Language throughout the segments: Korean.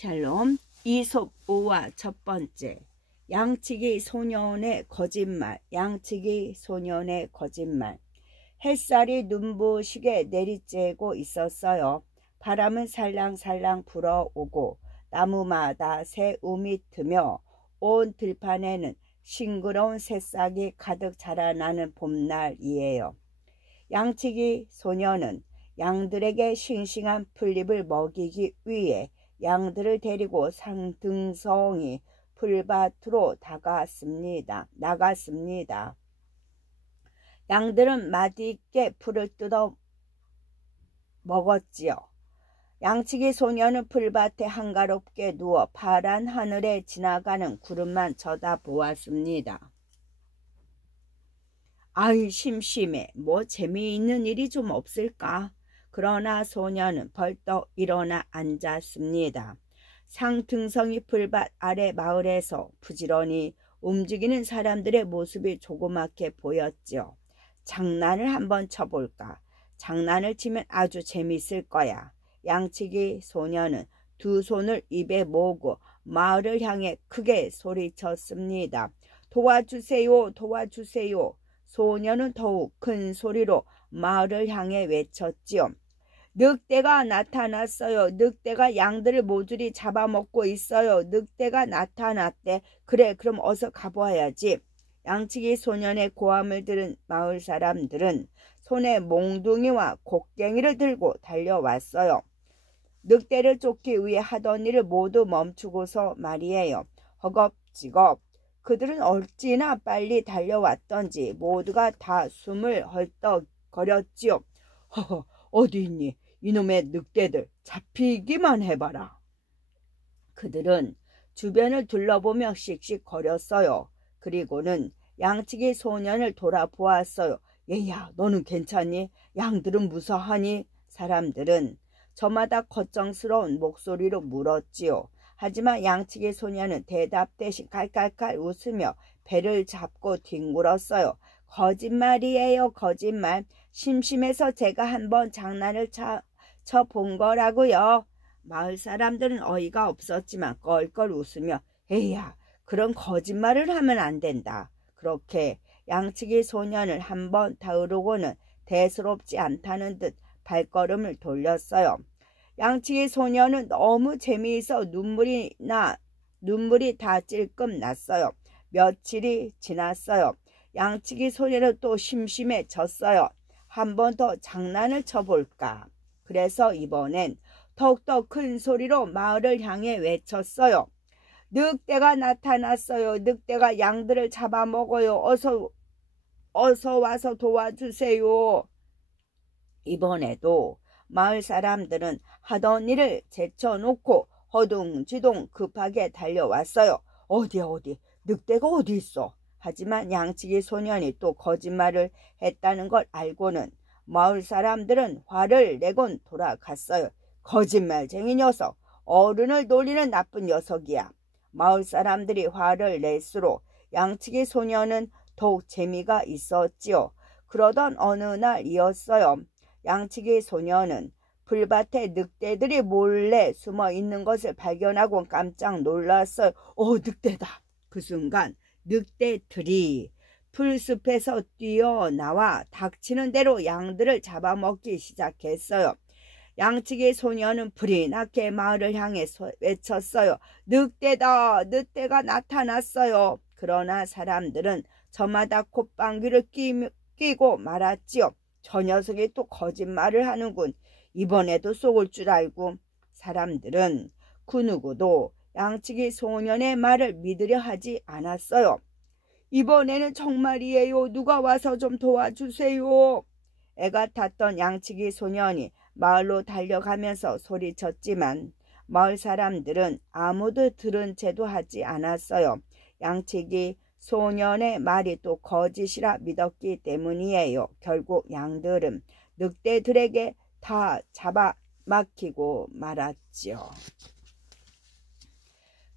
샬롬. 이솝 5화 첫 번째. 양치기 소년의 거짓말. 양치기 소년의 거짓말. 햇살이 눈부시게 내리쬐고 있었어요. 바람은 살랑살랑 불어오고 나무마다 새움이 트며 온 들판에는 싱그러운 새싹이 가득 자라나는 봄날이에요. 양치기 소년은 양들에게 싱싱한 풀잎을 먹이기 위해 양들을 데리고 상등성이 풀밭으로 나갔습니다. 양들은 맛있게 풀을 뜯어 먹었지요. 양치기 소년은 풀밭에 한가롭게 누워 파란 하늘에 지나가는 구름만 쳐다보았습니다. 아이, 심심해. 뭐 재미있는 일이 좀 없을까? 그러나 소년은 벌떡 일어나 앉았습니다. 상등성이 풀밭 아래 마을에서 부지런히 움직이는 사람들의 모습이 조그맣게 보였죠. 장난을 한번 쳐볼까? 장난을 치면 아주 재밌을 거야. 양치기 소년은 두 손을 입에 모으고 마을을 향해 크게 소리쳤습니다. 도와주세요, 도와주세요. 소년은 더욱 큰 소리로 마을을 향해 외쳤지요. 늑대가 나타났어요. 늑대가 양들을 모조리 잡아먹고 있어요. 늑대가 나타났대. 그래, 그럼 어서 가봐야지. 양치기 소년의 고함을 들은 마을 사람들은 손에 몽둥이와 곡괭이를 들고 달려왔어요. 늑대를 쫓기 위해 하던 일을 모두 멈추고서 말이에요. 허겁지겁 그들은 어찌나 빨리 달려왔던지 모두가 다 숨을 헐떡거렸지요. 허허, 어디 있니? 이놈의 늑대들, 잡히기만 해봐라. 그들은 주변을 둘러보며 씩씩거렸어요. 그리고는 양치기 소년을 돌아보았어요. 얘야, 너는 괜찮니? 양들은 무사하니? 사람들은 저마다 걱정스러운 목소리로 물었지요. 하지만 양치기 소년은 대답 대신 칼칼칼 웃으며 배를 잡고 뒹굴었어요. 거짓말이에요, 거짓말. 심심해서 제가 한번 장난을 쳐본 거라고요. 마을 사람들은 어이가 없었지만 껄껄 웃으며 에이야, 그런 거짓말을 하면 안 된다. 그렇게 양치기 소년을 한번 다루고는 대수롭지 않다는 듯 발걸음을 돌렸어요. 양치기 소년은 너무 재미있어 눈물이 다 찔끔 났어요. 며칠이 지났어요. 양치기 소년은 또 심심해졌어요. 한 번 더 장난을 쳐볼까. 그래서 이번엔 더욱더 큰 소리로 마을을 향해 외쳤어요. 늑대가 나타났어요. 늑대가 양들을 잡아먹어요. 어서 와서 도와주세요. 이번에도 마을 사람들은 하던 일을 제쳐놓고 허둥지둥 급하게 달려왔어요. 어디 늑대가 어디 있어? 하지만 양치기 소년이 또 거짓말을 했다는 걸 알고는 마을 사람들은 화를 내곤 돌아갔어요. 거짓말쟁이 녀석, 어른을 놀리는 나쁜 녀석이야. 마을 사람들이 화를 낼수록 양치기 소년은 더욱 재미가 있었지요. 그러던 어느 날이었어요. 양치기 소년은 풀밭에 늑대들이 몰래 숨어 있는 것을 발견하고 깜짝 놀랐어요. 늑대다. 그 순간 늑대들이 풀숲에서 뛰어나와 닥치는 대로 양들을 잡아먹기 시작했어요. 양치기 소년은 불이 나게 마을을 향해 외쳤어요. 늑대다! 늑대가 나타났어요. 그러나 사람들은 저마다 콧방귀를 끼고 말았지요. 저 녀석이 또 거짓말을 하는군. 이번에도 속을 줄 알고. 사람들은 그 누구도 양치기 소년의 말을 믿으려 하지 않았어요. 이번에는 정말이에요. 누가 와서 좀 도와주세요. 애가 탔던 양치기 소년이 마을로 달려가면서 소리쳤지만 마을 사람들은 아무도 들은 채도 하지 않았어요. 양치기 소년의 말이 또 거짓이라 믿었기 때문이에요. 결국 양들은 늑대들에게 다 잡아먹히고 말았지요.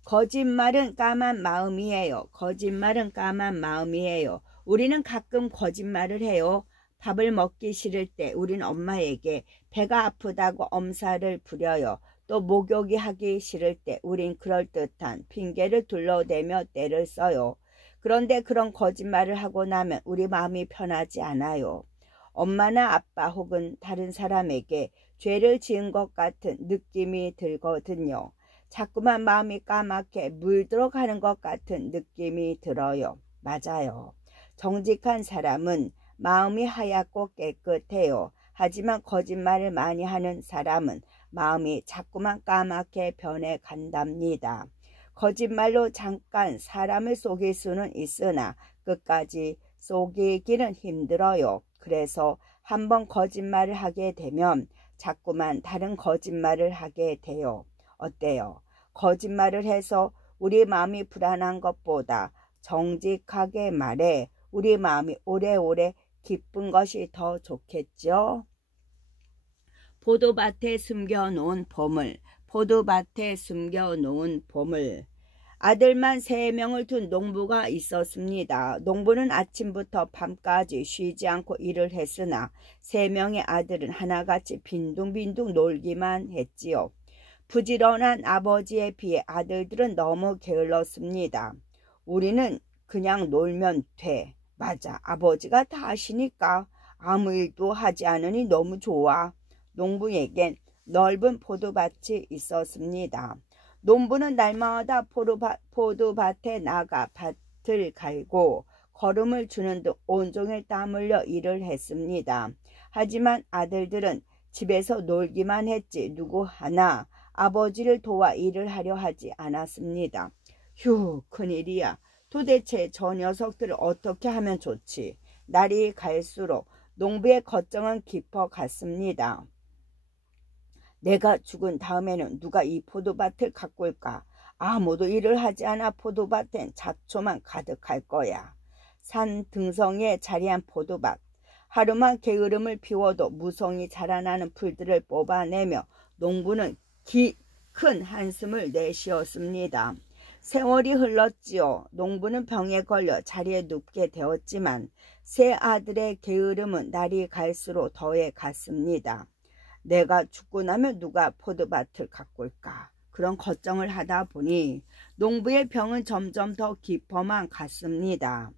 거짓말은 까만 마음이에요. 거짓말은 까만 마음이에요. 우리는 가끔 거짓말을 해요. 밥을 먹기 싫을 때 우린 엄마에게 배가 아프다고 엄살을 부려요. 또 목욕이 하기 싫을 때 우린 그럴듯한 핑계를 둘러대며 떼를 써요. 그런데 그런 거짓말을 하고 나면 우리 마음이 편하지 않아요. 엄마나 아빠 혹은 다른 사람에게 죄를 지은 것 같은 느낌이 들거든요. 자꾸만 마음이 까맣게 물들어가는 것 같은 느낌이 들어요. 맞아요. 정직한 사람은 마음이 하얗고 깨끗해요. 하지만 거짓말을 많이 하는 사람은 마음이 자꾸만 까맣게 변해간답니다. 거짓말로 잠깐 사람을 속일 수는 있으나 끝까지 속이기는 힘들어요. 그래서 한번 거짓말을 하게 되면 자꾸만 다른 거짓말을 하게 돼요. 어때요? 거짓말을 해서 우리 마음이 불안한 것보다 정직하게 말해 우리 마음이 오래오래 기쁜 것이 더 좋겠죠? 포도밭에 숨겨놓은 보물. 포도밭에 숨겨놓은 보물. 아들만 3명을 둔 농부가 있었습니다. 농부는 아침부터 밤까지 쉬지 않고 일을 했으나 3명의 아들은 하나같이 빈둥빈둥 놀기만 했지요. 부지런한 아버지에 비해 아들들은 너무 게을렀습니다. 우리는 그냥 놀면 돼. 맞아, 아버지가 다 하시니까 아무 일도 하지 않으니 너무 좋아. 농부에겐 넓은 포도밭이 있었습니다. 농부는 날마다 포도밭에 나가 밭을 갈고 거름을 주는 등 온종일 땀 흘려 일을 했습니다. 하지만 아들들은 집에서 놀기만 했지 누구 하나 아버지를 도와 일을 하려 하지 않았습니다. 휴, 큰일이야. 도대체 저 녀석들을 어떻게 하면 좋지? 날이 갈수록 농부의 걱정은 깊어갔습니다. 내가 죽은 다음에는 누가 이 포도밭을 가꿀까? 아무도 일을 하지 않아 포도밭엔 잡초만 가득할 거야. 산 등성이에 자리한 포도밭. 하루만 게으름을 피워도 무성히 자라나는 풀들을 뽑아내며 농부는 큰 한숨을 내쉬었습니다. 세월이 흘렀지요. 농부는 병에 걸려 자리에 눕게 되었지만 세 아들의 게으름은 날이 갈수록 더해 갔습니다. 내가 죽고 나면 누가 포도밭을 가꿀까? 그런 걱정을 하다 보니 농부의 병은 점점 더 깊어만 갔습니다.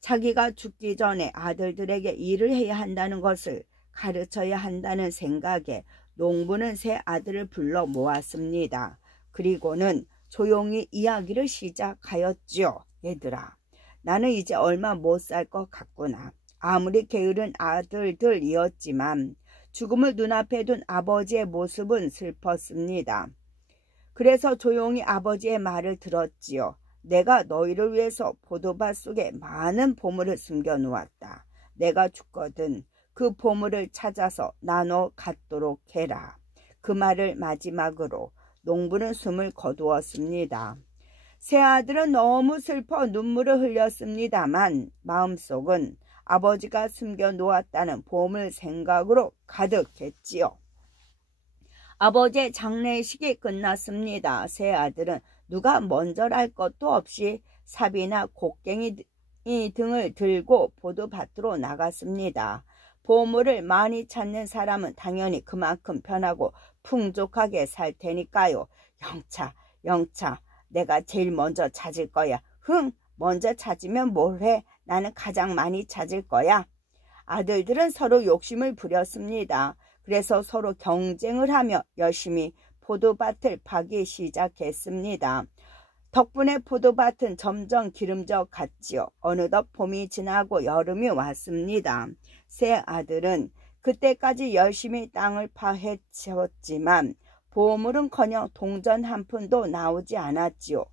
자기가 죽기 전에 아들들에게 일을 해야 한다는 것을 가르쳐야 한다는 생각에 농부는 세 아들을 불러 모았습니다. 그리고는 조용히 이야기를 시작하였지요. 얘들아, 나는 이제 얼마 못 살 것 같구나. 아무리 게으른 아들들이었지만 죽음을 눈앞에 둔 아버지의 모습은 슬펐습니다. 그래서 조용히 아버지의 말을 들었지요. 내가 너희를 위해서 포도밭 속에 많은 보물을 숨겨놓았다. 내가 죽거든 그 보물을 찾아서 나눠 갖도록 해라. 그 말을 마지막으로 농부는 숨을 거두었습니다. 세 아들은 너무 슬퍼 눈물을 흘렸습니다만 마음속은 아버지가 숨겨놓았다는 보물 생각으로 가득했지요. 아버지의 장례식이 끝났습니다. 세 아들은 누가 먼저랄 것도 없이 삽이나 곡괭이 등을 들고 포도밭으로 나갔습니다. 보물을 많이 찾는 사람은 당연히 그만큼 편하고 풍족하게 살 테니까요. 영차, 내가 제일 먼저 찾을 거야. 흥, 먼저 찾으면 뭘 해? 나는 가장 많이 찾을 거야. 아들들은 서로 욕심을 부렸습니다. 그래서 서로 경쟁을 하며 열심히 포도밭을 파기 시작했습니다. 덕분에 포도밭은 점점 기름져 갔지요. 어느덧 봄이 지나고 여름이 왔습니다. 세 아들은 그때까지 열심히 땅을 파헤쳤지만 보물은커녕 동전 한 푼도 나오지 않았지요.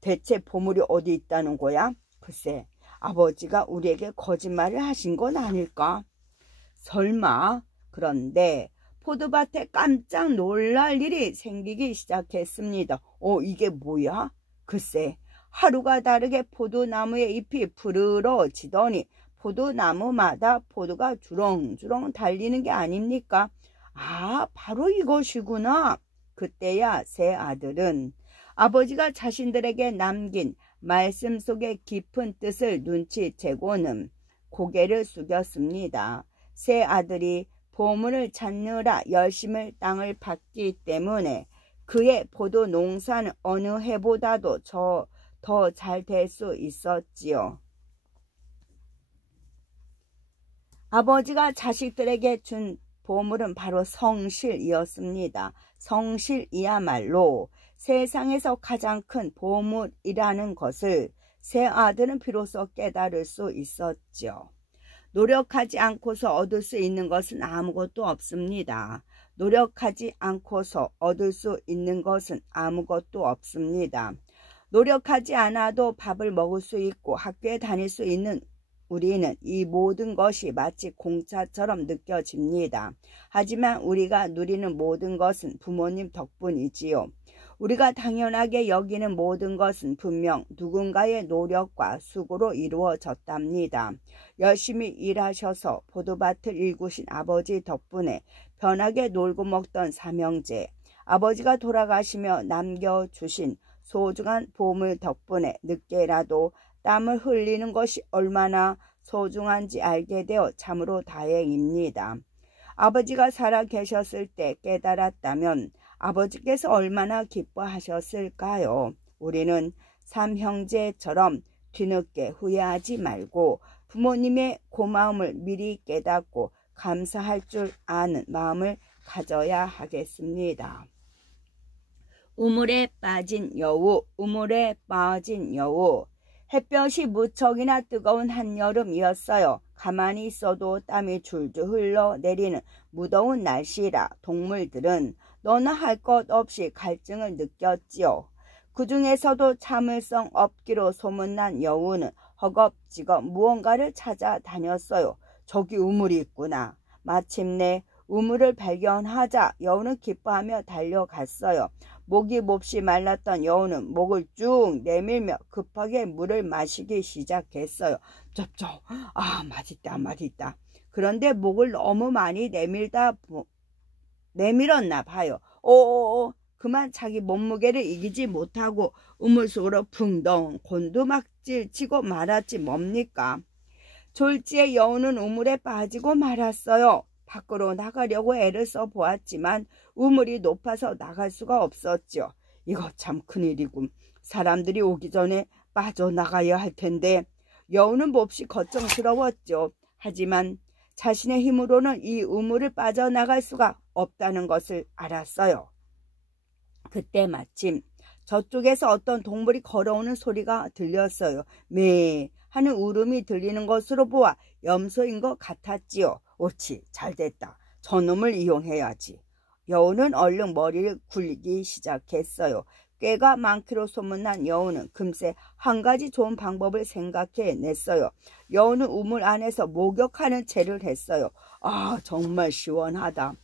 대체 보물이 어디 있다는 거야? 글쎄, 아버지가 우리에게 거짓말을 하신 건 아닐까? 설마. 그런데 포도밭에 깜짝 놀랄 일이 생기기 시작했습니다. 이게 뭐야? 글쎄, 하루가 다르게 포도나무의 잎이 푸르러지더니 포도나무마다 포도가 주렁주렁 달리는 게 아닙니까? 아, 바로 이것이구나. 그때야 세 아들은 아버지가 자신들에게 남긴 말씀 속의 깊은 뜻을 눈치채고는 고개를 숙였습니다. 세 아들이 보물을 찾느라 열심히 땅을 팠기 때문에 그의 포도 농사는 어느 해보다도 더 잘 될 수 있었지요. 아버지가 자식들에게 준 보물은 바로 성실이었습니다. 성실이야말로 세상에서 가장 큰 보물이라는 것을 세 아들은 비로소 깨달을 수 있었죠. 노력하지 않고서 얻을 수 있는 것은 아무것도 없습니다. 노력하지 않고서 얻을 수 있는 것은 아무것도 없습니다. 노력하지 않아도 밥을 먹을 수 있고 학교에 다닐 수 있는 우리는 이 모든 것이 마치 공짜처럼 느껴집니다. 하지만 우리가 누리는 모든 것은 부모님 덕분이지요. 우리가 당연하게 여기는 모든 것은 분명 누군가의 노력과 수고로 이루어졌답니다. 열심히 일하셔서 포도밭을 일구신 아버지 덕분에 편하게 놀고 먹던 삼형제, 아버지가 돌아가시며 남겨주신 소중한 보물 덕분에 늦게라도 땀을 흘리는 것이 얼마나 소중한지 알게 되어 참으로 다행입니다. 아버지가 살아 계셨을 때 깨달았다면 아버지께서 얼마나 기뻐하셨을까요? 우리는 삼형제처럼 뒤늦게 후회하지 말고 부모님의 고마움을 미리 깨닫고 감사할 줄 아는 마음을 가져야 하겠습니다. 우물에 빠진 여우, 우물에 빠진 여우. 햇볕이 무척이나 뜨거운 한여름이었어요. 가만히 있어도 땀이 줄줄 흘러내리는 무더운 날씨라 동물들은 너나 할 것 없이 갈증을 느꼈지요. 그 중에서도 참을성 없기로 소문난 여우는 허겁지겁 무언가를 찾아다녔어요. 저기 우물이 있구나. 마침내 우물을 발견하자 여우는 기뻐하며 달려갔어요. 목이 몹시 말랐던 여우는 목을 쭉 내밀며 급하게 물을 마시기 시작했어요. 쩝쩝, 아 맛있다 맛있다. 그런데 목을 너무 많이 내밀었나 봐요. 오오오, 그만 자기 몸무게를 이기지 못하고 우물 속으로 붕덩 곤두막질 치고 말았지 뭡니까. 졸지에 여우는 우물에 빠지고 말았어요. 밖으로 나가려고 애를 써보았지만 우물이 높아서 나갈 수가 없었죠. 이거 참 큰일이군. 사람들이 오기 전에 빠져나가야 할 텐데. 여우는 몹시 걱정스러웠죠. 하지만 자신의 힘으로는 이 우물을 빠져나갈 수가 없다는 것을 알았어요. 그때 마침 저쪽에서 어떤 동물이 걸어오는 소리가 들렸어요. 매 하는 울음이 들리는 것으로 보아 염소인 것 같았지요. 옳지, 잘됐다. 저놈을 이용해야지. 여우는 얼른 머리를 굴리기 시작했어요. 꾀가 많기로 소문난 여우는 금세 한 가지 좋은 방법을 생각해냈어요. 여우는 우물 안에서 목욕하는 채를 했어요. 아, 정말 시원하다.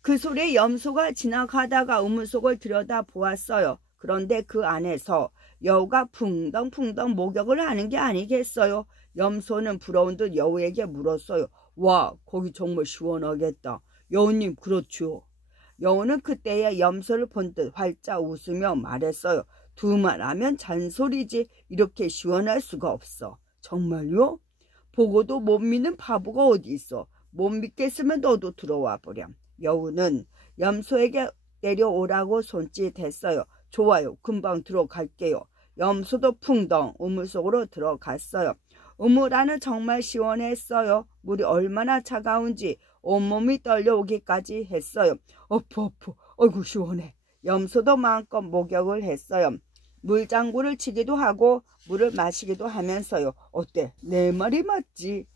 그 소리에 염소가 지나가다가 우물 속을 들여다보았어요. 그런데 그 안에서 여우가 붕덩붕덩 목욕을 하는 게 아니겠어요? 염소는 부러운 듯 여우에게 물었어요. 와, 거기 정말 시원하겠다. 여우님, 그렇죠. 여우는 그때야 염소를 본 듯 활짝 웃으며 말했어요. 두말하면 잔소리지. 이렇게 시원할 수가 없어. 정말요? 보고도 못 믿는 바보가 어디 있어. 못 믿겠으면 너도 들어와 보렴. 여우는 염소에게 내려오라고 손짓했어요. 좋아요. 금방 들어갈게요. 염소도 풍덩 우물 속으로 들어갔어요. 우물 안은 정말 시원했어요. 물이 얼마나 차가운지 온몸이 떨려오기까지 했어요. 어프, 어이구 시원해. 염소도 마음껏 목욕을 했어요. 물장구를 치기도 하고 물을 마시기도 하면서요. 어때? 내 말이 맞지?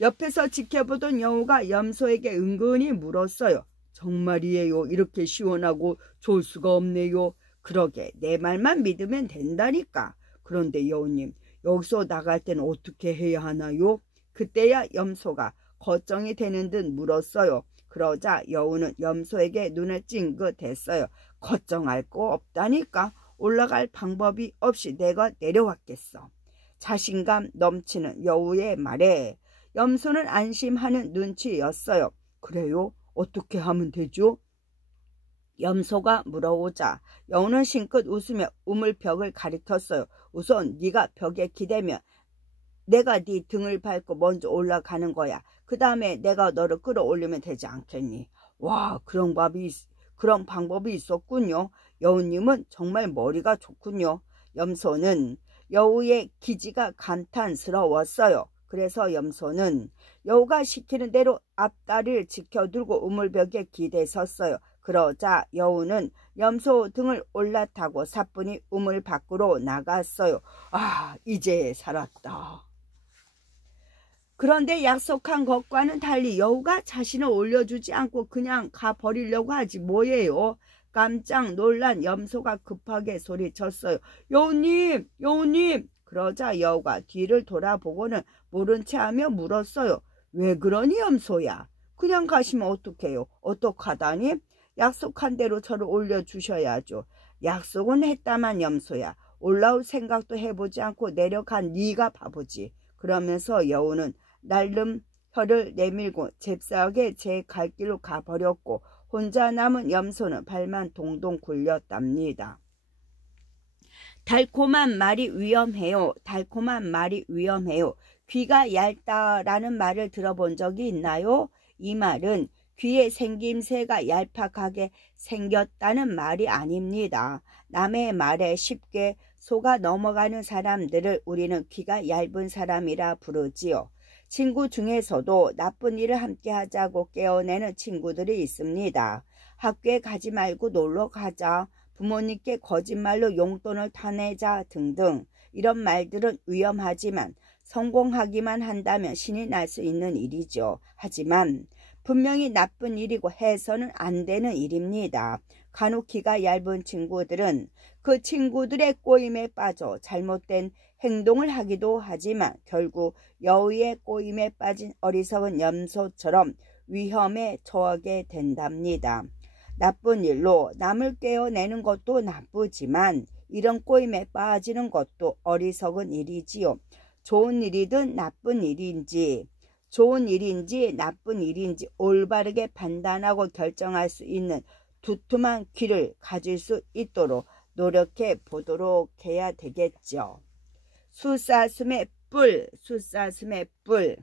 옆에서 지켜보던 여우가 염소에게 은근히 물었어요. 정말이에요. 이렇게 시원하고 좋을 수가 없네요. 그러게 내 말만 믿으면 된다니까. 그런데 여우님, 여기서 나갈 때는 어떻게 해야 하나요? 그때야 염소가 걱정이 되는 듯 물었어요. 그러자 여우는 염소에게 눈을 찡긋했어요. 걱정할 거 없다니까. 올라갈 방법이 없이 내가 내려왔겠어. 자신감 넘치는 여우의 말에 염소는 안심하는 눈치였어요. 그래요? 어떻게 하면 되죠? 염소가 물어오자 여우는 싱긋 웃으며 우물벽을 가리켰어요. 우선 네가 벽에 기대면 내가 네 등을 밟고 먼저 올라가는 거야. 그 다음에 내가 너를 끌어올리면 되지 않겠니? 와, 그런 방법이 있었군요. 여우님은 정말 머리가 좋군요. 염소는 여우의 기지가 감탄스러웠어요. 그래서 염소는 여우가 시키는 대로 앞다리를 지켜들고 우물벽에 기대섰어요. 그러자 여우는 염소 등을 올라타고 사뿐히 우물 밖으로 나갔어요. 아, 이제 살았다. 그런데 약속한 것과는 달리 여우가 자신을 올려주지 않고 그냥 가버리려고 하지 뭐예요. 깜짝 놀란 염소가 급하게 소리쳤어요. 여우님, 여우님. 그러자 여우가 뒤를 돌아보고는 모른 체하며 물었어요. 왜 그러니 염소야? 그냥 가시면 어떡해요? 어떡하다니? 약속한 대로 저를 올려주셔야죠. 약속은 했다만 염소야. 올라올 생각도 해보지 않고 내려간 네가 바보지. 그러면서 여우는 날름 혀를 내밀고 잽싸게 제 갈 길로 가버렸고 혼자 남은 염소는 발만 동동 굴렸답니다. 달콤한 말이 위험해요. 달콤한 말이 위험해요. 귀가 얇다라는 말을 들어본 적이 있나요? 이 말은 귀의 생김새가 얄팍하게 생겼다는 말이 아닙니다. 남의 말에 쉽게 속아 넘어가는 사람들을 우리는 귀가 얇은 사람이라 부르지요. 친구 중에서도 나쁜 일을 함께 하자고 깨어내는 친구들이 있습니다. 학교에 가지 말고 놀러 가자, 부모님께 거짓말로 용돈을 타내자 등등 이런 말들은 위험하지만 성공하기만 한다면 신이 날 수 있는 일이죠. 하지만 분명히 나쁜 일이고 해서는 안 되는 일입니다. 간혹 귀가 얇은 친구들은 그 친구들의 꼬임에 빠져 잘못된 행동을 하기도 하지만 결국 여우의 꼬임에 빠진 어리석은 염소처럼 위험에 처하게 된답니다. 나쁜 일로 남을 깨어내는 것도 나쁘지만 이런 꼬임에 빠지는 것도 어리석은 일이지요. 좋은 일이든 나쁜 일인지 나쁜 일인지 올바르게 판단하고 결정할 수 있는 두툼한 귀를 가질 수 있도록 노력해 보도록 해야 되겠죠. 숫사슴의 뿔, 숫사슴의 뿔.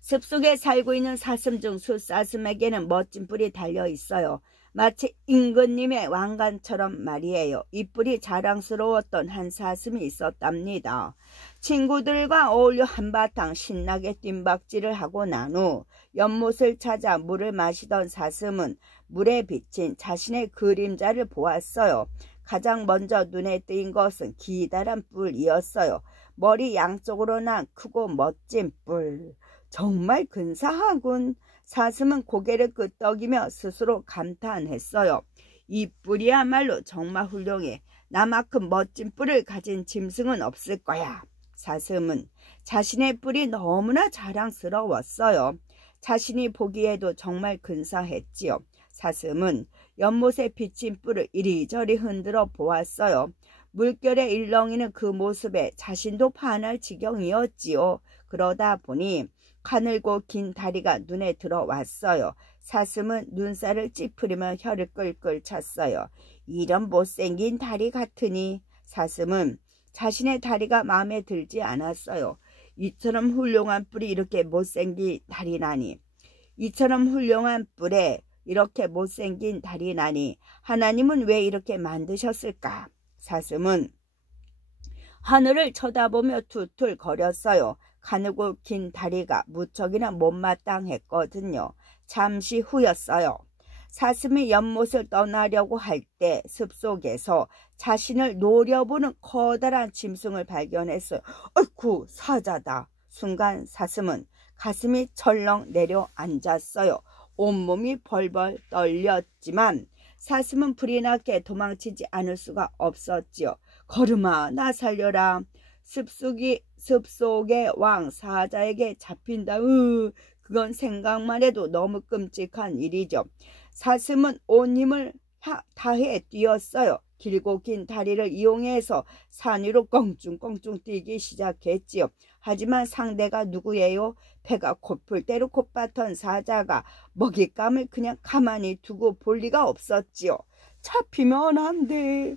숲속에 살고 있는 사슴 중 숫사슴에게는 멋진 뿔이 달려 있어요. 마치 임금님의 왕관처럼 말이에요. 이 뿔이 자랑스러웠던 한 사슴이 있었답니다. 친구들과 어울려 한바탕 신나게 뜀박질을 하고 난 후 연못을 찾아 물을 마시던 사슴은 물에 비친 자신의 그림자를 보았어요. 가장 먼저 눈에 띈 것은 기다란 뿔이었어요. 머리 양쪽으로 난 크고 멋진 뿔. 정말 근사하군. 사슴은 고개를 끄덕이며 스스로 감탄했어요. 이 뿔이야말로 정말 훌륭해. 나만큼 멋진 뿔을 가진 짐승은 없을 거야. 사슴은 자신의 뿔이 너무나 자랑스러웠어요. 자신이 보기에도 정말 근사했지요. 사슴은 연못에 비친 뿔을 이리저리 흔들어 보았어요. 물결에 일렁이는 그 모습에 자신도 반할 지경이었지요. 그러다 보니 가늘고 긴 다리가 눈에 들어왔어요. 사슴은 눈살을 찌푸리며 혀를 끌끌 찼어요. 이런 못생긴 다리 같으니. 사슴은 자신의 다리가 마음에 들지 않았어요. 이처럼 훌륭한 뿔이 이렇게 못생긴 다리라니. 이처럼 훌륭한 뿔에 이렇게 못생긴 다리라니. 하나님은 왜 이렇게 만드셨을까? 사슴은 하늘을 쳐다보며 툴툴거렸어요. 가늘고 긴 다리가 무척이나 못마땅했거든요. 잠시 후였어요. 사슴이 연못을 떠나려고 할 때 숲속에서 자신을 노려보는 커다란 짐승을 발견했어요. 아이쿠, 사자다. 순간 사슴은 가슴이 철렁 내려앉았어요. 온몸이 벌벌 떨렸지만 사슴은 불이 나게 도망치지 않을 수가 없었지요. 걸음아, 나 살려라. 숲속의 왕 사자에게 잡힌다. 그건 생각만 해도 너무 끔찍한 일이죠. 사슴은 온 힘을 다해 뛰었어요. 길고 긴 다리를 이용해서 산 위로 껑충껑충 뛰기 시작했지요. 하지만 상대가 누구예요? 배가 고플 대로 콧바던 사자가 먹잇감을 그냥 가만히 두고 볼 리가 없었지요. 잡히면 안 돼.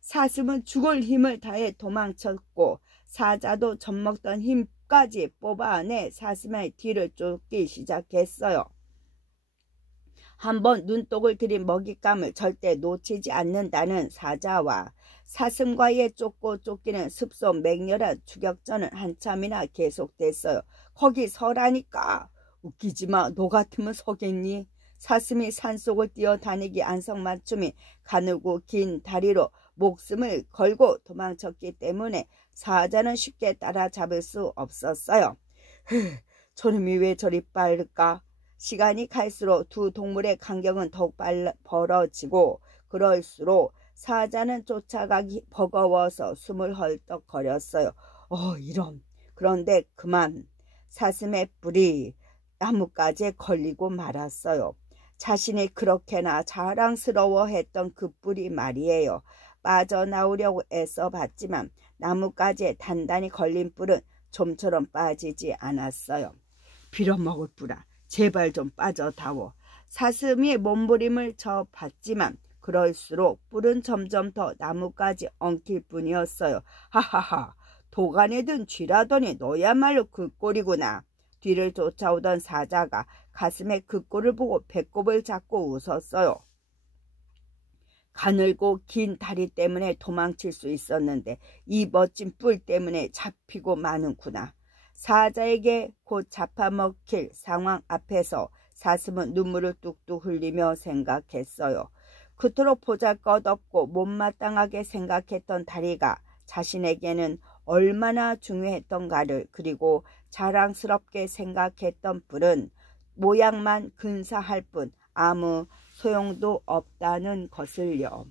사슴은 죽을 힘을 다해 도망쳤고 사자도 젖먹던 힘까지 뽑아내 사슴의 뒤를 쫓기 시작했어요. 한번 눈독을 들인 먹잇감을 절대 놓치지 않는다는 사자와 사슴과의 쫓고 쫓기는 습소 맹렬한 추격전은 한참이나 계속됐어요. 거기 서라니까. 웃기지마. 너 같으면 서겠니? 사슴이 산속을 뛰어다니기 안성맞춤이 가늘고 긴 다리로 목숨을 걸고 도망쳤기 때문에 사자는 쉽게 따라잡을 수 없었어요. 저놈이 왜 저리 빠를까? 시간이 갈수록 두 동물의 간격은 더욱 벌어지고 그럴수록 사자는 쫓아가기 버거워서 숨을 헐떡거렸어요. 이런. 그런데 그만 사슴의 뿔이 나뭇가지에 걸리고 말았어요. 자신이 그렇게나 자랑스러워했던 그 뿔이 말이에요. 빠져나오려고 애써봤지만 나뭇가지에 단단히 걸린 뿔은 좀처럼 빠지지 않았어요. 빌어먹을 뿔아, 제발 좀 빠져다오. 사슴이 몸부림을 쳐봤지만 그럴수록 뿔은 점점 더 나뭇가지 엉킬 뿐이었어요. 하하하, 도가니든 쥐라더니 너야말로 그 꼴이구나. 뒤를 쫓아오던 사자가 가슴에 그 꼴을 보고 배꼽을 잡고 웃었어요. 가늘고 긴 다리 때문에 도망칠 수 있었는데 이 멋진 뿔 때문에 잡히고 마는구나. 사자에게 곧 잡아먹힐 상황 앞에서 사슴은 눈물을 뚝뚝 흘리며 생각했어요. 그토록 보잘것없고 못마땅하게 생각했던 다리가 자신에게는 얼마나 중요했던가를, 그리고 자랑스럽게 생각했던 뿔은 모양만 근사할 뿐 아무 소용도 없다는 것을요.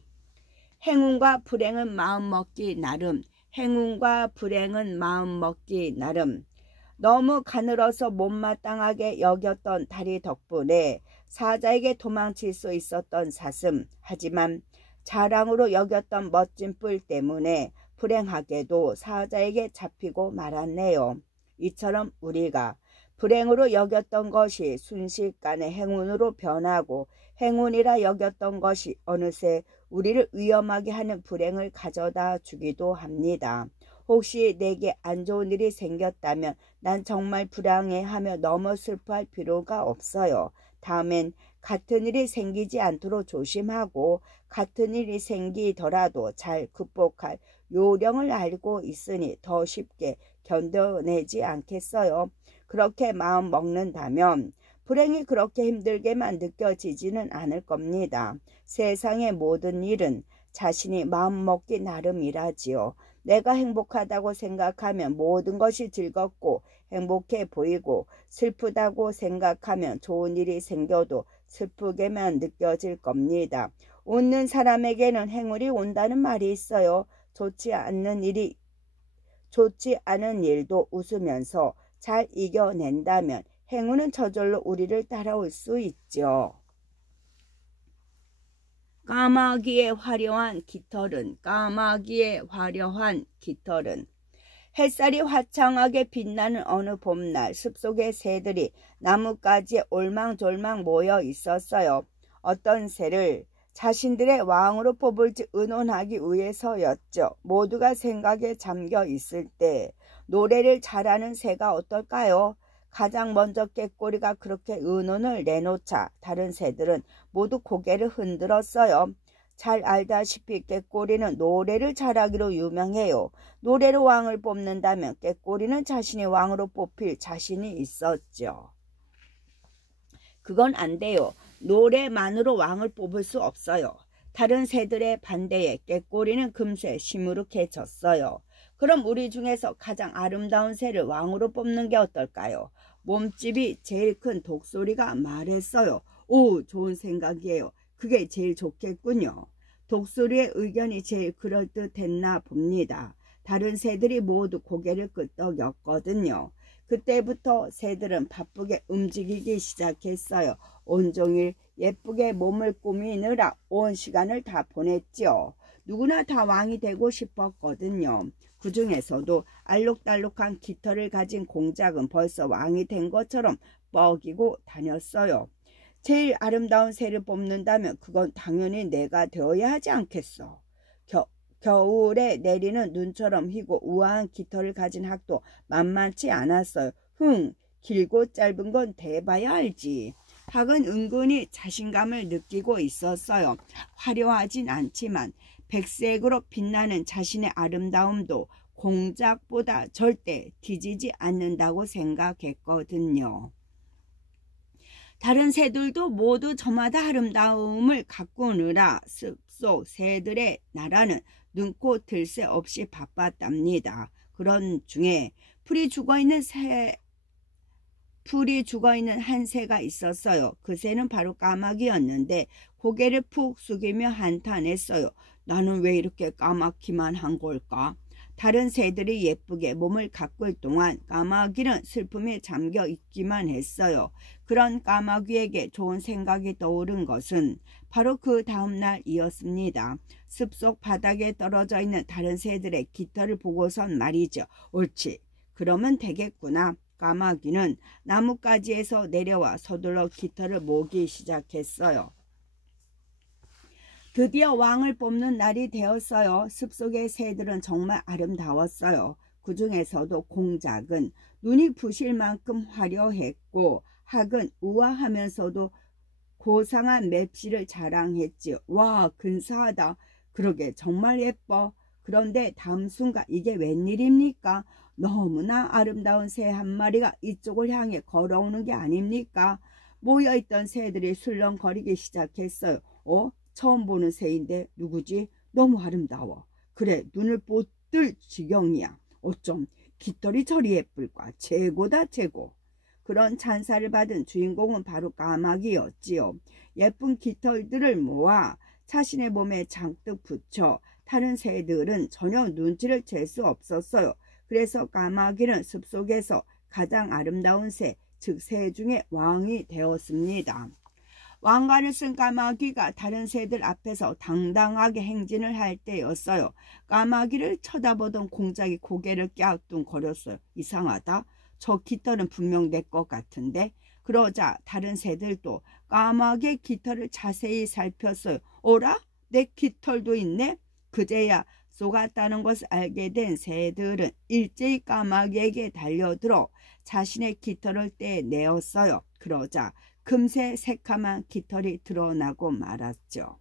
행운과 불행은 마음먹기 나름. 행운과 불행은 마음먹기 나름. 너무 가늘어서 못마땅하게 여겼던 다리 덕분에 사자에게 도망칠 수 있었던 사슴. 하지만 자랑으로 여겼던 멋진 뿔 때문에 불행하게도 사자에게 잡히고 말았네요. 이처럼 우리가 불행으로 여겼던 것이 순식간에 행운으로 변하고 행운이라 여겼던 것이 어느새 우리를 위험하게 하는 불행을 가져다 주기도 합니다. 혹시 내게 안 좋은 일이 생겼다면 난 정말 불행해하며 너무 슬퍼할 필요가 없어요. 다음엔 같은 일이 생기지 않도록 조심하고 같은 일이 생기더라도 잘 극복할 요령을 알고 있으니 더 쉽게 견뎌내지 않겠어요. 그렇게 마음 먹는다면 불행이 그렇게 힘들게만 느껴지지는 않을 겁니다. 세상의 모든 일은 자신이 마음먹기 나름이라지요. 내가 행복하다고 생각하면 모든 것이 즐겁고 행복해 보이고 슬프다고 생각하면 좋은 일이 생겨도 슬프게만 느껴질 겁니다. 웃는 사람에게는 행운이 온다는 말이 있어요. 좋지 않은 일도 웃으면서 잘 이겨낸다면 행운은 저절로 우리를 따라올 수 있죠. 까마귀의 화려한 깃털은, 까마귀의 화려한 깃털은. 햇살이 화창하게 빛나는 어느 봄날 숲속의 새들이 나뭇가지에 올망졸망 모여 있었어요. 어떤 새를 자신들의 왕으로 뽑을지 의논하기 위해서였죠. 모두가 생각에 잠겨 있을 때 노래를 잘하는 새가 어떨까요? 가장 먼저 꾀꼬리가 그렇게 의논을 내놓자 다른 새들은 모두 고개를 흔들었어요. 잘 알다시피 꾀꼬리는 노래를 잘하기로 유명해요. 노래로 왕을 뽑는다면 꾀꼬리는 자신이 왕으로 뽑힐 자신이 있었죠. 그건 안 돼요. 노래만으로 왕을 뽑을 수 없어요. 다른 새들의 반대에 꾀꼬리는 금세 시무룩해졌어요. 그럼 우리 중에서 가장 아름다운 새를 왕으로 뽑는 게 어떨까요? 몸집이 제일 큰 독수리가 말했어요. 오, 좋은 생각이에요. 그게 제일 좋겠군요. 독수리의 의견이 제일 그럴듯했나 봅니다. 다른 새들이 모두 고개를 끄덕였거든요. 그때부터 새들은 바쁘게 움직이기 시작했어요. 온종일 예쁘게 몸을 꾸미느라 온 시간을 다 보냈죠. 누구나 다 왕이 되고 싶었거든요. 그 중에서도 알록달록한 깃털을 가진 공작은 벌써 왕이 된 것처럼 뻐기고 다녔어요. 제일 아름다운 새를 뽑는다면 그건 당연히 내가 되어야 하지 않겠어. 겨울에 내리는 눈처럼 희고 우아한 깃털을 가진 학도 만만치 않았어요. 길고 짧은 건 대봐야 알지. 학은 은근히 자신감을 느끼고 있었어요. 화려하진 않지만 백색으로 빛나는 자신의 아름다움도 공작보다 절대 뒤지지 않는다고 생각했거든요. 다른 새들도 모두 저마다 아름다움을 가꾸느라 숲속 새들의 나라는 눈코 들 새 없이 바빴답니다. 그런 중에 풀이 죽어있는 한 새가 있었어요. 그 새는 바로 까마귀였는데 고개를 푹 숙이며 한탄했어요. 나는 왜 이렇게 까맣기만 한 걸까? 다른 새들이 예쁘게 몸을 가꿀 동안 까마귀는 슬픔에 잠겨 있기만 했어요. 그런 까마귀에게 좋은 생각이 떠오른 것은 바로 그 다음 날이었습니다. 숲속 바닥에 떨어져 있는 다른 새들의 깃털을 보고선 말이죠. 옳지, 그러면 되겠구나. 까마귀는 나뭇가지에서 내려와 서둘러 깃털을 모기 시작했어요. 드디어 왕을 뽑는 날이 되었어요. 숲속의 새들은 정말 아름다웠어요. 그 중에서도 공작은 눈이 부실 만큼 화려했고 학은 우아하면서도 고상한 맵시를 자랑했지요. 와, 근사하다. 그러게 정말 예뻐. 그런데 다음 순간 이게 웬일입니까? 너무나 아름다운 새 한 마리가 이쪽을 향해 걸어오는 게 아닙니까? 모여있던 새들이 술렁거리기 시작했어요. 처음 보는 새인데 누구지? 너무 아름다워. 그래, 눈을 뻗을 지경이야. 어쩜 깃털이 저리 예쁠까? 최고다, 최고. 그런 찬사를 받은 주인공은 바로 까마귀였지요. 예쁜 깃털들을 모아 자신의 몸에 장뜩 붙여 다른 새들은 전혀 눈치를 챌 수 없었어요. 그래서 까마귀는 숲속에서 가장 아름다운 새, 즉 새 중에 왕이 되었습니다. 왕관을 쓴 까마귀가 다른 새들 앞에서 당당하게 행진을 할 때였어요. 까마귀를 쳐다보던 공작이 고개를 갸우뚱거렸어요. 이상하다. 저 깃털은 분명 내 것 같은데. 그러자 다른 새들도 까마귀의 깃털을 자세히 살폈어요. 오라? 내 깃털도 있네? 그제야 속았다는 것을 알게 된 새들은 일제히 까마귀에게 달려들어 자신의 깃털을 떼내었어요. 그러자 금세 새카만 깃털이 드러나고 말았죠.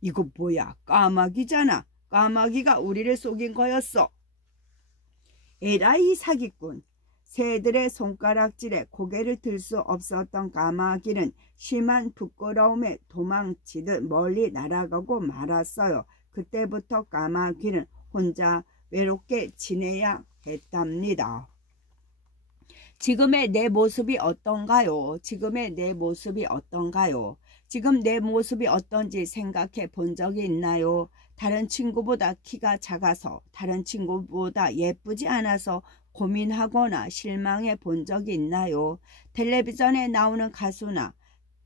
이거 뭐야? 까마귀잖아. 까마귀가 우리를 속인 거였어. 에라이 사기꾼. 새들의 손가락질에 고개를 들 수 없었던 까마귀는 심한 부끄러움에 도망치듯 멀리 날아가고 말았어요. 그때부터 까마귀는 혼자 외롭게 지내야 했답니다. 지금의 내 모습이 어떤가요? 지금 내 모습이 어떤지 생각해 본 적이 있나요? 다른 친구보다 키가 작아서, 다른 친구보다 예쁘지 않아서 고민하거나 실망해 본 적이 있나요? 텔레비전에 나오는 가수나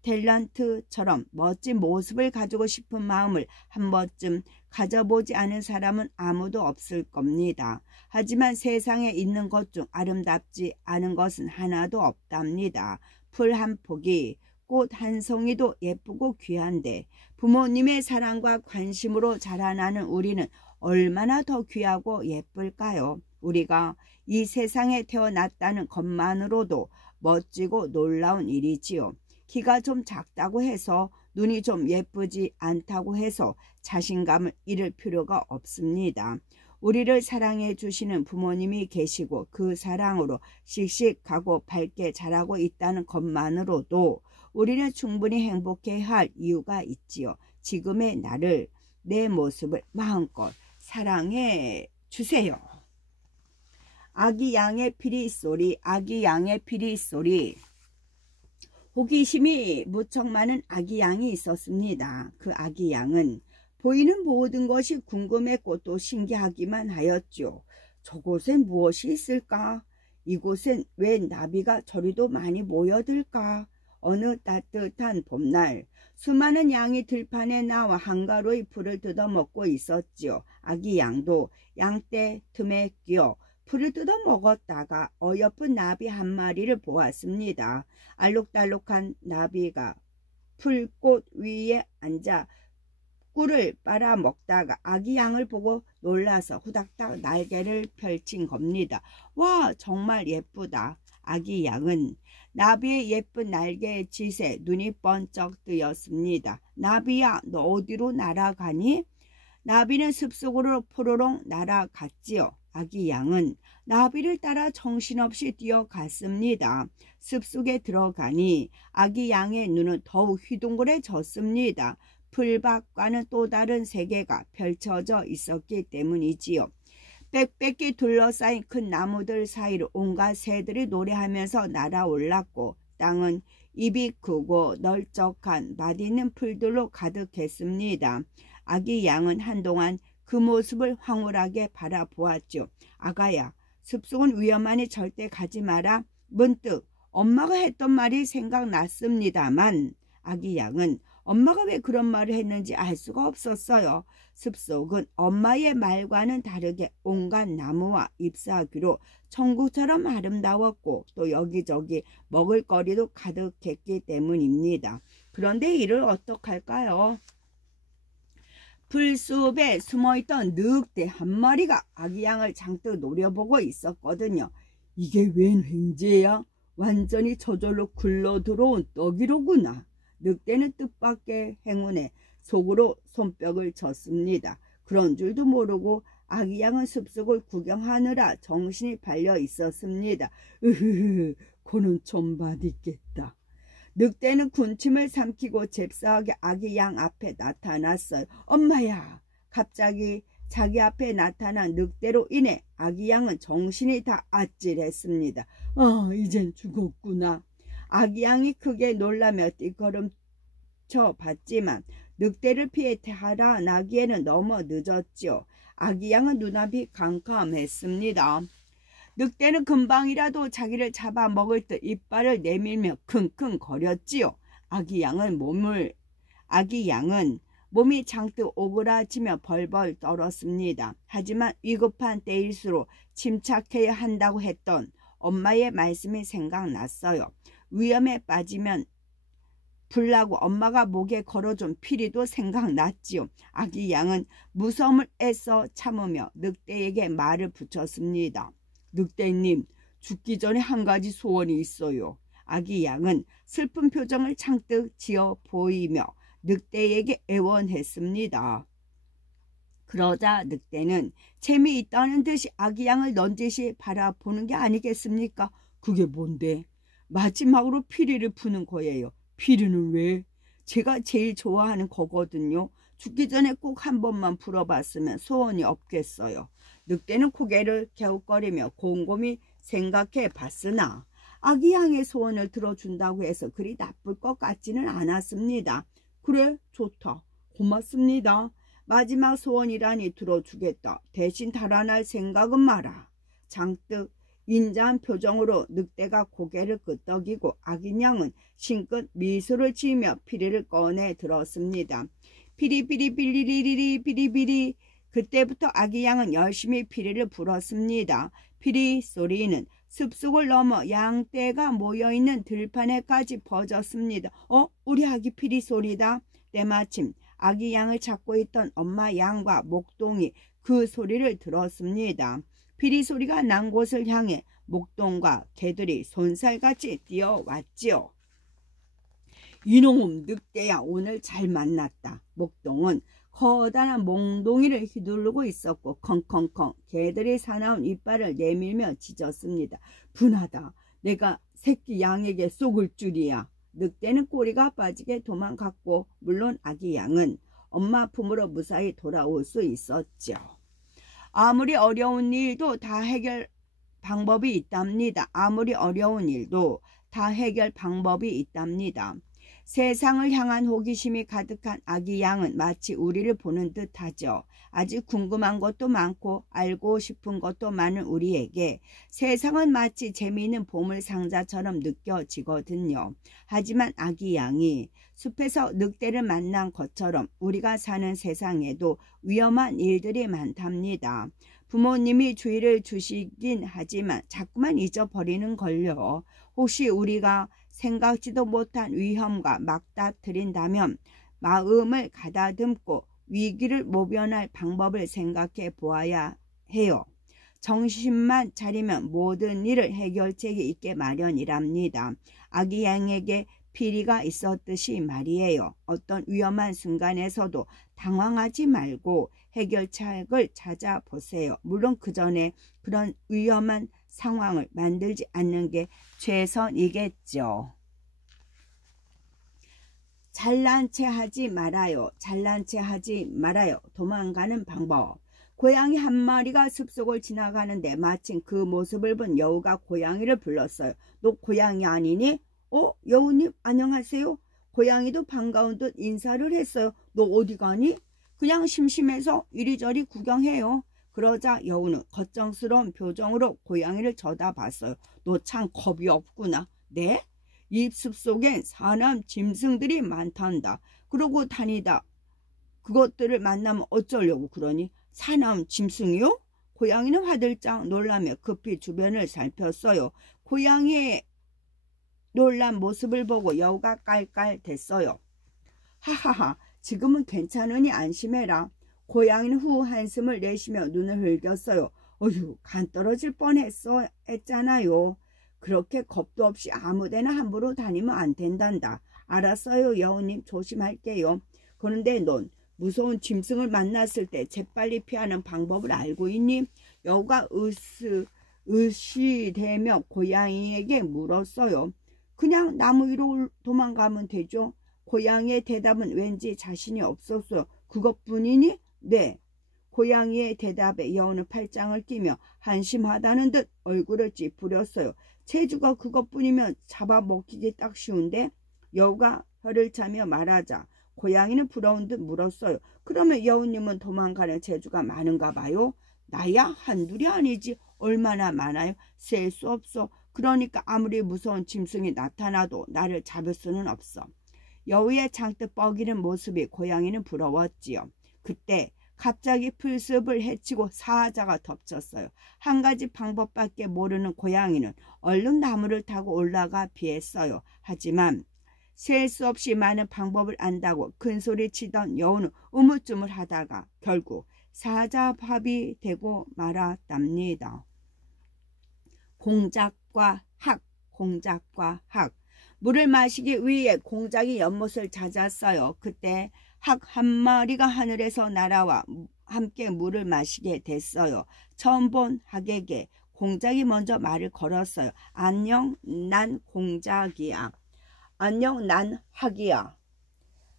탤런트처럼 멋진 모습을 가지고 싶은 마음을 한 번쯤 가져보지 않은 사람은 아무도 없을 겁니다. 하지만 세상에 있는 것 중 아름답지 않은 것은 하나도 없답니다. 풀 한 폭이, 꽃 한 송이도 예쁘고 귀한데 부모님의 사랑과 관심으로 자라나는 우리는 얼마나 더 귀하고 예쁠까요? 우리가 이 세상에 태어났다는 것만으로도 멋지고 놀라운 일이지요. 키가 좀 작다고 해서, 눈이 좀 예쁘지 않다고 해서 자신감을 잃을 필요가 없습니다. 우리를 사랑해 주시는 부모님이 계시고 그 사랑으로 씩씩하고 밝게 자라고 있다는 것만으로도 우리는 충분히 행복해야 할 이유가 있지요. 지금의 나를, 내 모습을 마음껏 사랑해 주세요. 아기 양의 피리 소리, 아기 양의 피리 소리. 호기심이 무척 많은 아기 양이 있었습니다. 그 아기 양은 보이는 모든 것이 궁금했고 또 신기하기만 하였죠. 저곳엔 무엇이 있을까? 이곳엔 왜 나비가 저리도 많이 모여들까? 어느 따뜻한 봄날 수많은 양이 들판에 나와 한가로이 풀을 뜯어먹고 있었지요. 아기 양도 양떼 틈에 끼어 풀을 뜯어 먹었다가 어여쁜 나비 한 마리를 보았습니다. 알록달록한 나비가 풀꽃 위에 앉아 꿀을 빨아먹다가 아기 양을 보고 놀라서 후닥닥 날개를 펼친 겁니다. 와, 정말 예쁘다. 아기 양은 나비의 예쁜 날개의 짓에 눈이 번쩍 뜨였습니다. 나비야, 너 어디로 날아가니? 나비는 숲속으로 포로롱 날아갔지요. 아기 양은 나비를 따라 정신없이 뛰어갔습니다. 숲속에 들어가니 아기 양의 눈은 더욱 휘둥그레졌습니다. 풀밭과는 또 다른 세계가 펼쳐져 있었기 때문이지요. 빽빽이 둘러싸인 큰 나무들 사이로 온갖 새들이 노래하면서 날아올랐고 땅은 입이 크고 널쩍한 맛있는 풀들로 가득했습니다. 아기 양은 한동안 그 모습을 황홀하게 바라보았죠. 아가야, 숲속은 위험하니 절대 가지 마라. 문득 엄마가 했던 말이 생각났습니다만 아기 양은 엄마가 왜 그런 말을 했는지 알 수가 없었어요. 숲속은 엄마의 말과는 다르게 온갖 나무와 잎사귀로 천국처럼 아름다웠고 또 여기저기 먹을거리도 가득했기 때문입니다. 그런데 이를 어떡할까요? 풀숲에 숨어있던 늑대 한 마리가 아기 양을 잔뜩 노려보고 있었거든요. 이게 웬 횡재야? 완전히 저절로 굴러들어온 떡이로구나. 늑대는 뜻밖의 행운에 속으로 손뼉을 쳤습니다. 그런 줄도 모르고 아기 양은 숲속을 구경하느라 정신이 팔려 있었습니다. 으흐흐, 고는 좀 받있겠다. 늑대는 군침을 삼키고 잽싸하게 아기 양 앞에 나타났어요. 엄마야! 갑자기 자기 앞에 나타난 늑대로 인해 아기 양은 정신이 다 아찔했습니다. 이젠 죽었구나. 아기 양이 크게 놀라며 뒷걸음쳐 봤지만 늑대를 피해 달아나기에는 너무 늦었죠. 아기 양은 눈앞이 캄캄했습니다. 늑대는 금방이라도 자기를 잡아먹을 듯 이빨을 내밀며 킁킁거렸지요. 아기 양은 몸이 장뜩 오그라지며 벌벌 떨었습니다. 하지만 위급한 때일수록 침착해야 한다고 했던 엄마의 말씀이 생각났어요. 위험에 빠지면 불나고 엄마가 목에 걸어준 피리도 생각났지요. 아기 양은 무서움을 애써 참으며 늑대에게 말을 붙였습니다. 늑대님, 죽기 전에 한 가지 소원이 있어요. 아기 양은 슬픈 표정을 창뜩 지어 보이며 늑대에게 애원했습니다. 그러자 늑대는 재미있다는 듯이 아기 양을 넌지시 바라보는 게 아니겠습니까? 그게 뭔데? 마지막으로 피리를 푸는 거예요. 피리는 왜? 제가 제일 좋아하는 거거든요. 죽기 전에 꼭 한 번만 풀어봤으면 소원이 없겠어요. 늑대는 고개를 갸웃거리며 곰곰이 생각해 봤으나 아기 양의 소원을 들어준다고 해서 그리 나쁠 것 같지는 않았습니다. 그래, 좋다. 고맙습니다. 마지막 소원이라니 들어주겠다. 대신 달아날 생각은 마라. 장뜩 인자한 표정으로 늑대가 고개를 끄덕이고 아기 양은 싱긋 미소를 지으며 피리를 꺼내 들었습니다. 피리피리피리리리 피리피리. 그때부터 아기 양은 열심히 피리를 불었습니다. 피리 소리는 숲속을 넘어 양떼가 모여있는 들판에까지 퍼졌습니다. 우리 아기 피리 소리다. 때마침 아기 양을 찾고 있던 엄마 양과 목동이 그 소리를 들었습니다. 피리 소리가 난 곳을 향해 목동과 개들이 손살같이 뛰어왔지요. 이놈 늑대야, 오늘 잘 만났다. 목동은 커다란 몽둥이를 휘두르고 있었고 컹컹컹 개들이 사나운 이빨을 내밀며 짖었습니다. 분하다. 내가 새끼 양에게 쏘을 줄이야. 늑대는 꼬리가 빠지게 도망갔고 물론 아기 양은 엄마 품으로 무사히 돌아올 수 있었죠. 아무리 어려운 일도 다 해결 방법이 있답니다. 아무리 어려운 일도 다 해결 방법이 있답니다. 세상을 향한 호기심이 가득한 아기 양은 마치 우리를 보는 듯하죠. 아직 궁금한 것도 많고 알고 싶은 것도 많은 우리에게 세상은 마치 재미있는 보물상자처럼 느껴지거든요. 하지만 아기 양이 숲에서 늑대를 만난 것처럼 우리가 사는 세상에도 위험한 일들이 많답니다. 부모님이 주의를 주시긴 하지만 자꾸만 잊어버리는 걸요. 혹시 우리가 생각지도 못한 위험과 맞닥뜨린다면 마음을 가다듬고 위기를 모면할 방법을 생각해 보아야 해요. 정신만 차리면 모든 일을 해결책이 있게 마련이랍니다. 아기 양에게 피리가 있었듯이 말이에요. 어떤 위험한 순간에서도 당황하지 말고 해결책을 찾아보세요. 물론 그 전에 그런 위험한 상황을 만들지 않는 게 최선이겠죠. 잘난 체 하지 말아요. 잘난 체 하지 말아요. 도망가는 방법. 고양이 한 마리가 숲속을 지나가는데 마침 그 모습을 본 여우가 고양이를 불렀어요. 너 고양이 아니니? 여우님 안녕하세요. 고양이도 반가운 듯 인사를 했어요. 너 어디 가니? 그냥 심심해서 이리저리 구경해요. 그러자 여우는 걱정스러운 표정으로 고양이를 쳐다봤어요. 너 참 겁이 없구나. 네? 이 숲속엔 사람 짐승들이 많단다. 그러고 다니다 그것들을 만나면 어쩌려고 그러니? 사람 짐승이요? 고양이는 화들짝 놀라며 급히 주변을 살폈어요. 고양이의 놀란 모습을 보고 여우가 깔깔댔어요. 하하하, 지금은 괜찮으니 안심해라. 고양이는 후 한숨을 내쉬며 눈을 흘겼어요. 어휴, 간 떨어질 했잖아요. 그렇게 겁도 없이 아무데나 함부로 다니면 안 된단다. 알았어요, 여우님. 조심할게요. 그런데 넌 무서운 짐승을 만났을 때 재빨리 피하는 방법을 알고 있니? 여우가 의시되며 고양이에게 물었어요. 그냥 나무 위로 도망가면 되죠. 고양이의 대답은 왠지 자신이 없었어요. 그것뿐이니? 네. 고양이의 대답에 여우는 팔짱을 끼며 한심하다는 듯 얼굴을 찌푸렸어요. 체주가 그것뿐이면 잡아먹히기 딱 쉬운데? 여우가 혀를 차며 말하자 고양이는 부러운 듯 물었어요. 그러면 여우님은 도망가는 재주가 많은가 봐요? 나야 한둘이 아니지. 얼마나 많아요? 셀 수 없어. 그러니까 아무리 무서운 짐승이 나타나도 나를 잡을 수는 없어. 여우의 장뜻 뻐기는 모습이 고양이는 부러웠지요. 그때 갑자기 풀숲을 헤치고 사자가 덮쳤어요. 한 가지 방법밖에 모르는 고양이는 얼른 나무를 타고 올라가 피했어요. 하지만 셀 수 없이 많은 방법을 안다고 큰소리 치던 여우는 우물쭈물하다가 결국 사자밥이 되고 말았답니다. 공작과 학, 공작과 학. 물을 마시기 위해 공작이 연못을 찾았어요. 그때 학 한 마리가 하늘에서 날아와 함께 물을 마시게 됐어요. 처음 본 학에게 공작이 먼저 말을 걸었어요. 안녕, 난 공작이야. 안녕, 난 학이야.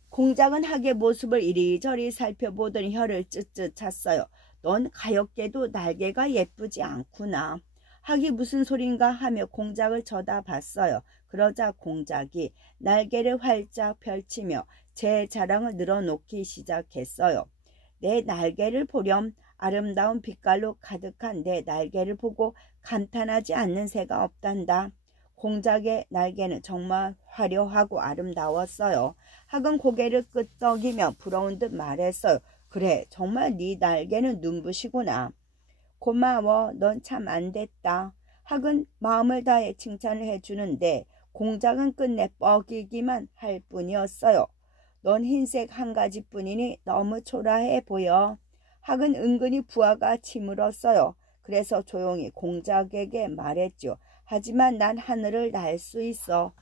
공작은 학의 모습을 이리저리 살펴보더니 혀를 쯧쯧 찼어요. 넌 가엾게도 날개가 예쁘지 않구나. 학이 무슨 소린가 하며 공작을 쳐다봤어요. 그러자 공작이 날개를 활짝 펼치며 제 자랑을 늘어놓기 시작했어요. 내 날개를 보렴. 아름다운 빛깔로 가득한 내 날개를 보고 감탄하지 않는 새가 없단다. 공작의 날개는 정말 화려하고 아름다웠어요. 학은 고개를 끄덕이며 부러운 듯 말했어요. 그래, 정말 네 날개는 눈부시구나. 고마워, 넌 참 안됐다. 학은 마음을 다해 칭찬을 해주는데 공작은 끝내 뻐기기만 할 뿐이었어요. 넌 흰색 한 가지뿐이니 너무 초라해 보여. 학은 은근히 부하가 치물었어요. 그래서 조용히 공작에게 말했죠. 하지만 난 하늘을 날 수 있어.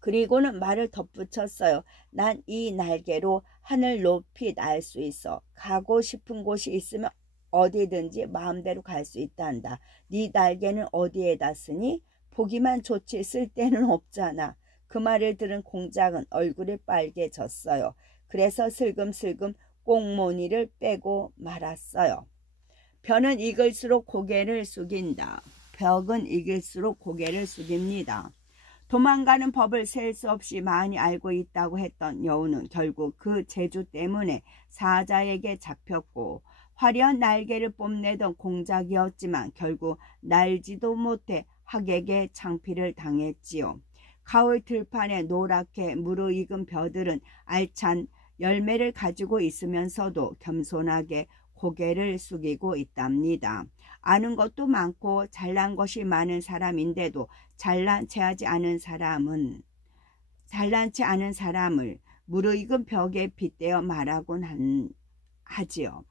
그리고는 말을 덧붙였어요. 난 이 날개로 하늘 높이 날 수 있어. 가고 싶은 곳이 있으면 어디든지 마음대로 갈 수 있단다. 네 날개는 어디에다 쓰니? 보기만 좋지 쓸 데는 없잖아. 그 말을 들은 공작은 얼굴이 빨개졌어요. 그래서 슬금슬금 꽁무니를 빼고 말았어요. 벼는 익을수록 고개를 숙인다. 벽은 익을수록 고개를 숙입니다. 도망가는 법을 셀 수 없이 많이 알고 있다고 했던 여우는 결국 그 재주 때문에 사자에게 잡혔고 화려한 날개를 뽐내던 공작이었지만 결국 날지도 못해 학에게 창피를 당했지요. 가을 들판에 노랗게 무르익은 벼들은 알찬 열매를 가지고 있으면서도 겸손하게 고개를 숙이고 있답니다. 아는 것도 많고 잘난 것이 많은 사람인데도 잘난 체 않은 사람을 무르익은 벽에 빗대어 말하곤 하지요.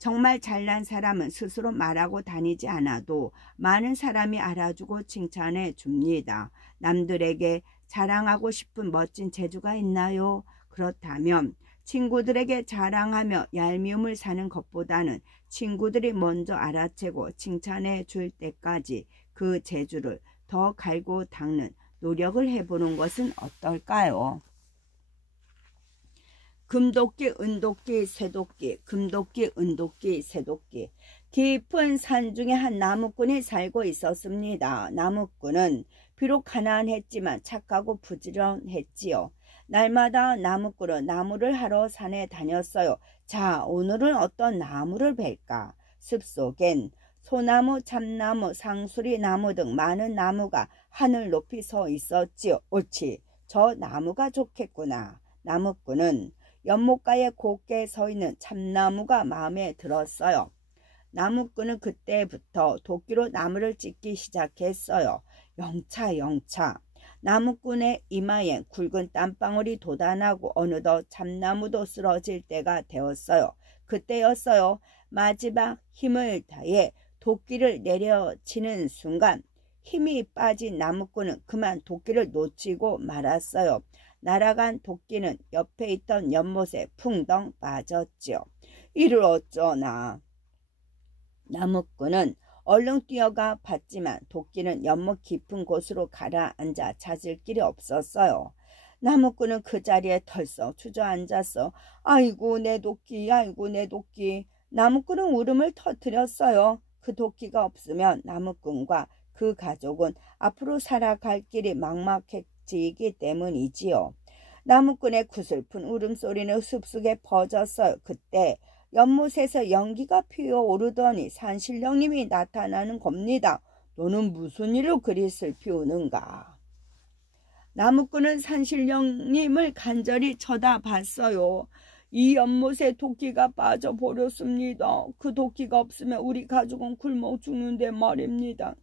정말 잘난 사람은 스스로 말하고 다니지 않아도 많은 사람이 알아주고 칭찬해 줍니다. 남들에게 자랑하고 싶은 멋진 재주가 있나요? 그렇다면 친구들에게 자랑하며 얄미움을 사는 것보다는 친구들이 먼저 알아채고 칭찬해 줄 때까지 그 재주를 더 갈고 닦는 노력을 해보는 것은 어떨까요? 금도끼, 은도끼, 쇠도끼, 금도끼, 은도끼, 쇠도끼. 깊은 산 중에 한 나무꾼이 살고 있었습니다. 나무꾼은 비록 가난했지만 착하고 부지런했지요. 날마다 나무꾼은 나무를 하러 산에 다녔어요. 자, 오늘은 어떤 나무를 벨까? 숲속엔 소나무, 참나무, 상수리 나무 등 많은 나무가 하늘 높이 서 있었지요. 옳지, 저 나무가 좋겠구나. 나무꾼은 연못가에 곱게 서 있는 참나무가 마음에 들었어요. 나무꾼은 그때부터 도끼로 나무를 찢기 시작했어요. 영차 영차. 나무꾼의 이마엔 굵은 땀방울이 돋아나고 어느덧 참나무도 쓰러질 때가 되었어요. 그때였어요. 마지막 힘을 다해 도끼를 내려치는 순간 힘이 빠진 나무꾼은 그만 도끼를 놓치고 말았어요. 날아간 도끼는 옆에 있던 연못에 풍덩 빠졌지요. 이를 어쩌나. 나무꾼은 얼른 뛰어가 봤지만 도끼는 연못 깊은 곳으로 가라앉아 찾을 길이 없었어요. 나무꾼은 그 자리에 털썩 주저앉았어. 아이고 내 도끼, 아이고 내 도끼. 나무꾼은 울음을 터뜨렸어요. 그 도끼가 없으면 나무꾼과 그 가족은 앞으로 살아갈 길이 막막해지기 때문이지요. 나무꾼의 구슬픈 울음소리는 숲속에 퍼졌어요. 그때 연못에서 연기가 피어오르더니 산신령님이 나타나는 겁니다. 너는 무슨 일로 그리 슬피 우는가? 나무꾼은 산신령님을 간절히 쳐다봤어요. 이 연못에 도끼가 빠져버렸습니다. 그 도끼가 없으면 우리 가족은 굶어 죽는데 말입니다.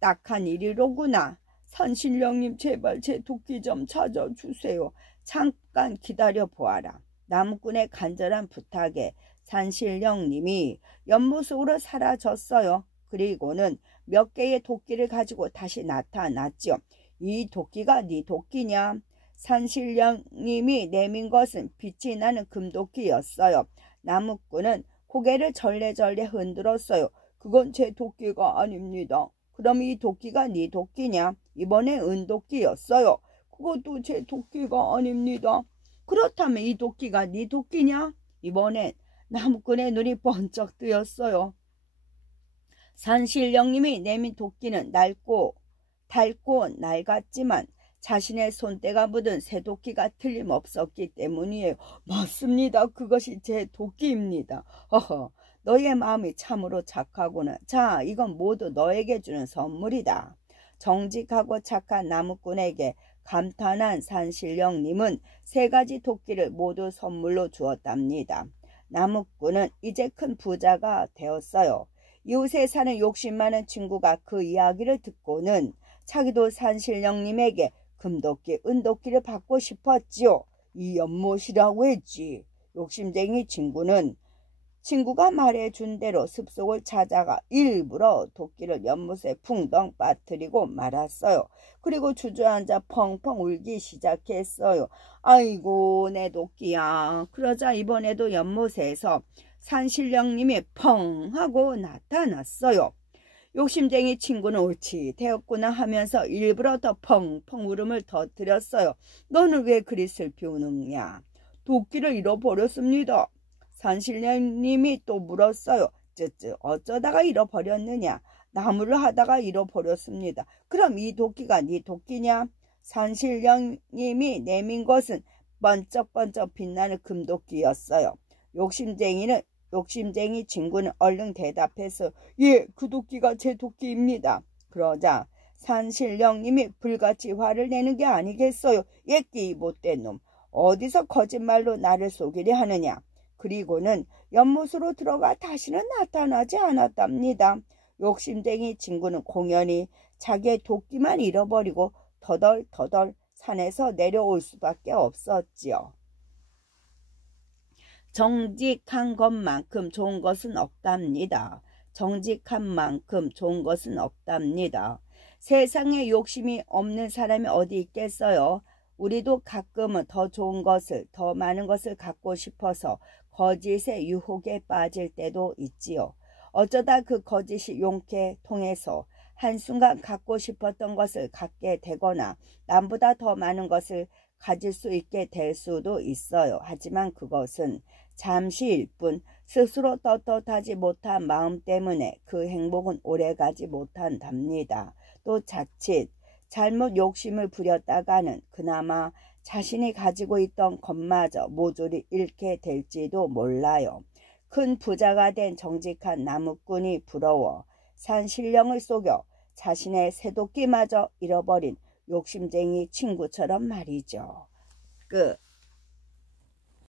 딱한 일이로구나. 산신령님 제발 제 도끼 좀 찾아주세요. 잠깐 기다려 보아라. 나무꾼의 간절한 부탁에 산신령님이 연못으로 사라졌어요. 그리고는 몇 개의 도끼를 가지고 다시 나타났지요. 이 도끼가 네 도끼냐? 산신령님이 내민 것은 빛이 나는 금도끼였어요. 나무꾼은 고개를 절레절레 흔들었어요. 그건 제 도끼가 아닙니다. 그럼 이 도끼가 네 도끼냐? 이번에 은도끼였어요. 그것도 제 도끼가 아닙니다. 그렇다면 이 도끼가 네 도끼냐? 이번엔 나무꾼의 눈이 번쩍 뜨였어요. 산신령님이 내민 도끼는 낡고 낡았지만 자신의 손때가 묻은 새 도끼가 틀림없었기 때문이에요. 맞습니다. 그것이 제 도끼입니다. 허허, 너의 마음이 참으로 착하구나. 자, 이건 모두 너에게 주는 선물이다. 정직하고 착한 나무꾼에게 감탄한 산신령님은 3가지 도끼를 모두 선물로 주었답니다. 나무꾼은 이제 큰 부자가 되었어요. 이웃에 사는 욕심 많은 친구가 그 이야기를 듣고는 자기도 산신령님에게 금도끼, 은도끼를 받고 싶었지요. 이 연못이라고 했지. 욕심쟁이 친구는 친구가 말해준 대로 숲속을 찾아가 일부러 도끼를 연못에 풍덩 빠뜨리고 말았어요. 그리고 주저앉아 펑펑 울기 시작했어요. 아이고 내 도끼야. 그러자 이번에도 연못에서 산신령님이 펑 하고 나타났어요. 욕심쟁이 친구는 옳지 되었구나 하면서 일부러 더 펑펑 울음을 터뜨렸어요. 너는 왜 그리 슬피 우느냐? 도끼를 잃어버렸습니다. 산신령님이 또 물었어요. 쯔쯔 어쩌다가 잃어버렸느냐? 나무를 하다가 잃어버렸습니다. 그럼 이 도끼가 네 도끼냐? 산신령님이 내민 것은 번쩍번쩍 빛나는 금도끼였어요. 욕심쟁이 친구는 얼른 대답해서 예, 그 도끼가 제 도끼입니다. 그러자 산신령님이 불같이 화를 내는 게 아니겠어요. 예끼 못된 놈. 어디서 거짓말로 나를 속이려 하느냐. 그리고는 연못으로 들어가 다시는 나타나지 않았답니다. 욕심쟁이 친구는 공연히 자기의 도끼만 잃어버리고 터덜터덜 산에서 내려올 수밖에 없었지요. 정직한 것만큼 좋은 것은 없답니다. 정직한 만큼 좋은 것은 없답니다. 세상에 욕심이 없는 사람이 어디 있겠어요? 우리도 가끔은 더 좋은 것을, 더 많은 것을 갖고 싶어서 거짓의 유혹에 빠질 때도 있지요. 어쩌다 그 거짓이 용케 통해서 한순간 갖고 싶었던 것을 갖게 되거나 남보다 더 많은 것을 가질 수 있게 될 수도 있어요. 하지만 그것은 잠시일 뿐 스스로 떳떳하지 못한 마음 때문에 그 행복은 오래가지 못한답니다. 또 자칫 잘못 욕심을 부렸다가는 그나마 자신이 가지고 있던 것마저 모조리 잃게 될지도 몰라요. 큰 부자가 된 정직한 나무꾼이 부러워 산신령을 속여 자신의 새도끼마저 잃어버린 욕심쟁이 친구처럼 말이죠. 끝.